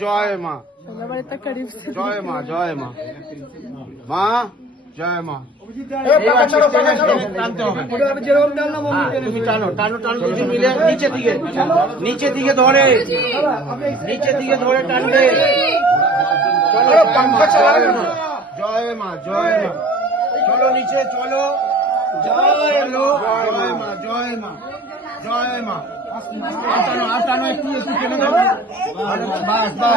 জয় মা, জয় মা, জয় মা, মা জয় মা। তুমি টানো টানো টানো, দুজন মিলে নিচের দিকে, নিচের দিকে ধরে, নিচের দিকে ধরে টানবে। জয় মা, জয় মা, চলো নিচে চলো, জয় মা, জয় মা, জয় মা। টানো আর টানো, একটু একটু টেনে দাও। বাস বাস,